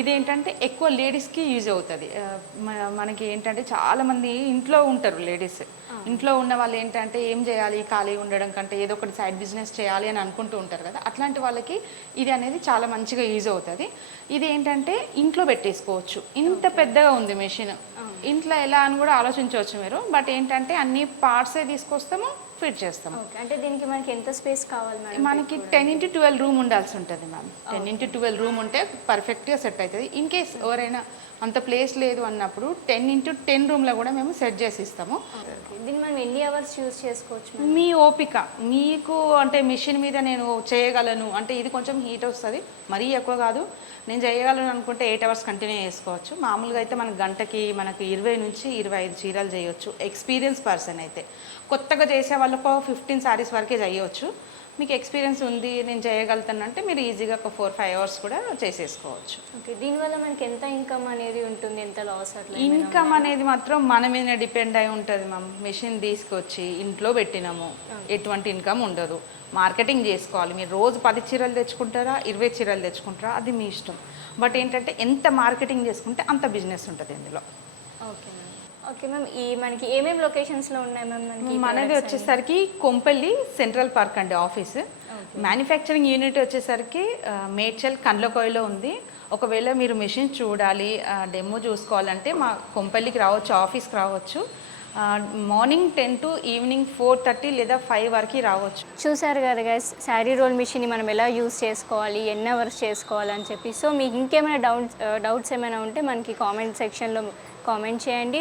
ఇదేంటంటే ఎక్కువ లేడీస్కి యూజ్ అవుతుంది. మనకి ఏంటంటే చాలామంది ఇంట్లో ఉంటారు లేడీస్. ఇంట్లో ఉన్న వాళ్ళు ఏంటంటే ఏం చేయాలి, ఖాళీగా ఉండడం కంటే ఏదో ఒకటి సైడ్ బిజినెస్ చేయాలి అని అనుకుంటూ ఉంటారు కదా. అట్లాంటి వాళ్ళకి ఇది అనేది చాలా మంచిగా యూజ్ అవుతుంది. ఇది ఏంటంటే ఇంట్లో పెట్టేసుకోవచ్చు. ఇంత పెద్దగా ఉంది మెషిన్, ఇంట్లో ఎలా అని కూడా ఆలోచించవచ్చు మీరు. బట్ ఏంటంటే అన్ని పార్ట్సే తీసుకొస్తాము, ఫిట్ చేస్తాము. అంటే దీనికి మనకి ఎంత స్పేస్ కావాలి మేడం? మనకి 10x12 రూమ్ ఉండాల్సి ఉంటుంది మ్యామ్. 10x12 రూమ్ ఉంటే పర్ఫెక్ట్గా సెట్ అవుతుంది. ఇన్ కేస్ ఎవరైనా అంత ప్లేస్ లేదు అన్నప్పుడు 10x10 రూమ్లో కూడా మేము సెట్ చేసి ఇస్తాము. దీన్ని మనం ఎన్ని అవర్స్ యూజ్ చేసుకోవచ్చు? మీ ఓపిక మీకు, అంటే మిషన్ మీద నేను చేయగలను అంటే ఇది కొంచెం హీట్ వస్తుంది, మరీ ఎక్కువ కాదు. నేను చేయగలను అనుకుంటే 8 అవర్స్ కంటిన్యూ చేసుకోవచ్చు. మామూలుగా అయితే మనకు గంటకి మనకు 20 నుంచి 25 చీరలు చేయొచ్చు. ఎక్స్పీరియన్స్ పర్సన్ అయితే, కొత్తగా చేసే వాళ్ళకు 15 సారీస్ వరకే చేయవచ్చు. మీకు ఎక్స్పీరియన్స్ ఉంది, నేను చేయగలుగుతాను అంటే మీరు ఈజీగా ఒక 4-5 అవర్స్ కూడా చేసేసుకోవచ్చు. ఓకే, దీనివల్ల మనకి ఎంత ఇన్కమ్ అనేది ఉంటుంది, ఎంత లాస్ అట్లా? ఇన్కమ్ అనేది మాత్రం మన మీద డిపెండ్ అయి ఉంటుంది మ్యామ్. మెషిన్ తీసుకొచ్చి ఇంట్లో పెట్టినాము, ఎటువంటి ఇన్కమ్ ఉండదు. మార్కెటింగ్ చేసుకోవాలి. మీరు రోజు 10 చీరలు తెచ్చుకుంటారా, 20 చీరలు తెచ్చుకుంటారా, అది మీ ఇష్టం. బట్ ఏంటంటే ఎంత మార్కెటింగ్ చేసుకుంటే అంత బిజినెస్ ఉంటుంది ఇందులో. Okay ma'am. ఓకే మ్యామ్, ఈ మనకి ఏమేమి లొకేషన్స్లో ఉన్నాయి మ్యామ్? మనది వచ్చేసరికి కొంపల్లి సెంట్రల్ పార్క్ అండి ఆఫీస్. మ్యానుఫ్యాక్చరింగ్ యూనిట్ వచ్చేసరికి మేడ్చల్ కండ్లకోయలో ఉంది. ఒకవేళ మీరు మెషిన్ చూడాలి, డెమో చూసుకోవాలంటే మా కొంపల్లికి రావచ్చు, ఆఫీస్కి రావచ్చు. మార్నింగ్ 10 to ఈవినింగ్ 4:30 లేదా 5 వరకు రావచ్చు. చూసారు కదా గైస్, శారీ రోల్ మిషన్ని మనం ఎలా యూస్ చేసుకోవాలి, ఎన్ని అవర్స్ చేసుకోవాలని చెప్పి. సో మీకు ఇంకేమైనా డౌట్స్ ఏమైనా ఉంటే మనకి కామెంట్ సెక్షన్లో కామెంట్ చేయండి.